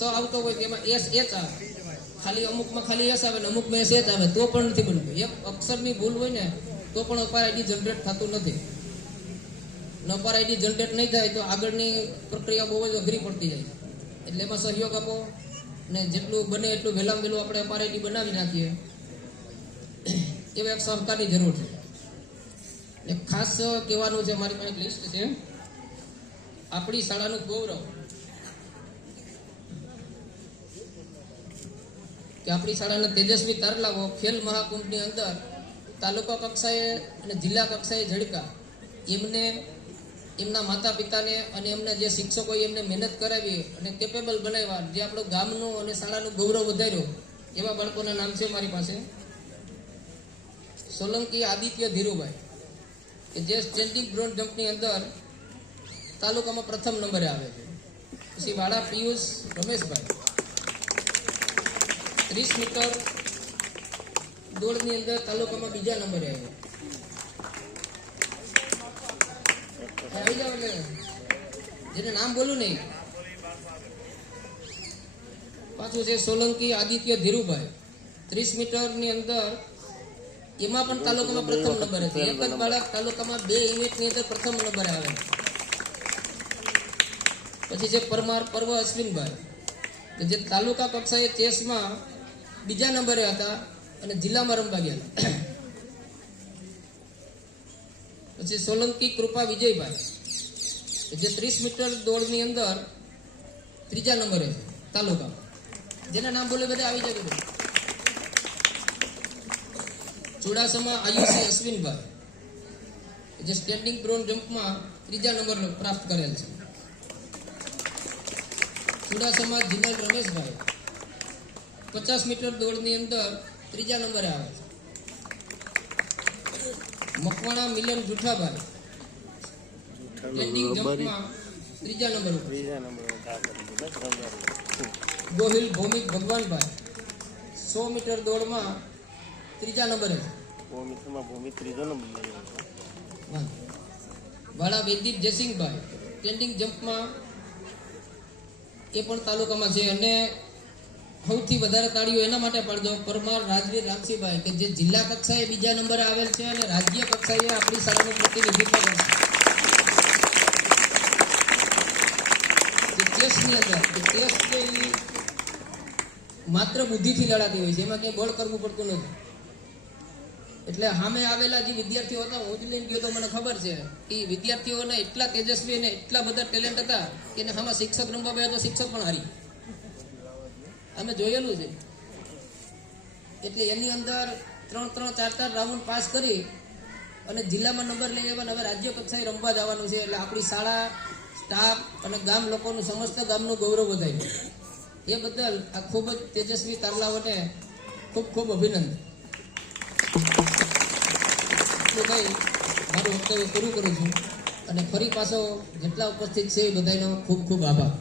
સ આવતો હોય તેમાં એસ એચ આવે, ખાલી અમુકમાં ખાલી એસ આવે ને અમુકમાં એસ એચ આવે તો પણ નથી બનતું. એક અક્ષરની ભૂલ હોય ને તો પણ અપાર આઈડી જનરેટ થતું નથી. અપાર આઈડી જનરેટ નહીં થાય તો આગળની પ્રક્રિયા બહુ જ અઘરી પડતી જાય. એટલે એમાં સહયોગ આપો ને જેટલું બને એટલું વહેલામાં વહેલું આપણે અપાર આઈડી બનાવી નાખીએ એવા એક સહકારની જરૂર છે. એક ખાસ કહેવાનું છે, મારી પાસે એક લિસ્ટ છે, આપણી શાળાનું ગૌરવ કે આપણી શાળાના તેજસ્વી તારલાઓ ખેલ મહાકુંભની અંદર તાલુકા કક્ષાએ અને જિલ્લા કક્ષાએ ઝળકા. એમને એમના માતા પિતાને અને એમના જે શિક્ષકોએ એમને મહેનત કરાવી અને કેપેબલ બનાવ્યા, જે આપણું ગામનું અને શાળાનું ગૌરવ વધાર્યું, એવા બાળકોના નામ છે મારી પાસે. સોલંકી આદિત્ય ધીરુભાઈ કે જે સ્ટેન્ડિંગ બ્રોન્ઝ જમ્પની અંદર તાલુકામાં પ્રથમ નંબરે આવે છે. પછી વાળા પિયુષ રમેશભાઈ 30 મીટર દોડની અંદર તાલુકામાં બીજા નંબરે આવ્યા. આવી જાવ એટલે જેને નામ બોલું નહીં. પાછું છે સોલંકી આદિત્ય ધીરુભાઈ 30 મીટરની અંદર, એમાં પણ તાલુકામાં પ્રથમ નંબરે છે. એક જ બાળક તાલુકામાં 2 ઇવેન્ટની અંદર પ્રથમ નંબરે આવે. પછી છે પરમાર પર્વ અશ્વિનભાઈ કે જે તાલુકા કક્ષાએ ચેસમાં બીજા નંબરે હતા અને જિલ્લામાં રમવા ગયા. પછી સોલંકી કૃપા વિજયભાઈ કે જે 30 મીટર દોડની અંદર ત્રીજા નંબરે છે તાલુકામાં. જેના નામ બોલે બધા આવી જાય. ચુડાસમા આયુષી અશ્વિનભાઈ જે સ્ટેન્ડિંગ બ્રોન્ઝ જમ્પમાં ત્રીજા નંબર પ્રાપ્ત કરેલ છે. ચુડાસમા જિનલ રમેશભાઈ 50 મીટર દોડની અંદર ત્રીજા નંબરે આવે છે. મકવાણા મિલન જુઠાભાઈ સ્ટેન્ડિંગ જમ્પમાં ત્રીજા નંબર ઉપર. ગોહિલ ભૌમિક ભગવાનભાઈ 100 મીટર દોડમાં ત્રીજા નંબરે છે. વાળા વૈદિક જયસિંહભાઈ સ્ટેન્ડિંગ જમ્પમાં એ પણ તાલુકામાં છે. અને સૌથી વધારે તાળીઓ એના માટે પાડજો પરમાર રાજવીર રામસિંહભાઈ કે જે જિલ્લા કક્ષાએ બીજા નંબરે આવેલ છે અને રાજ્ય કક્ષાએ આપણી શાળાનું પ્રતિનિધિત્વ કરશે. ચેસની અંદર ચેસ છે એ માત્ર બુદ્ધિથી લડાતી હોય છે, એમાં ક્યાંય બળ કરવું પડતું નથી. એટલે સામે આવેલા જે વિદ્યાર્થીઓ હતા, હું જ લઈને ગયો તો મને ખબર છે કે વિદ્યાર્થીઓને એટલા તેજસ્વી અને એટલા બધા ટેલેન્ટ હતા કે એને આમાં શિક્ષક રમવા ગયા તો શિક્ષક પણ હારી. અમે જોયેલું છે. એટલે એની અંદર 3-3, 4-4 રાઉન્ડ પાસ કરી અને જિલ્લામાં નંબર લઈ આવ્યા. હવે રાજ્ય કક્ષાએ રમવા જવાનું છે. એટલે આપણી શાળા સ્ટાફ અને ગામ લોકોનું સમસ્ત ગામનું ગૌરવ વધાર્યું. એ બદલ આ ખૂબ જ તેજસ્વી તારલાઓને ખૂબ ખૂબ અભિનંદન. ભાઈ મારું વક્તવ્ય પૂરું કરું છું અને ફરી પાછો જેટલા ઉપસ્થિત છે એ બધાનો ખૂબ ખૂબ આભાર.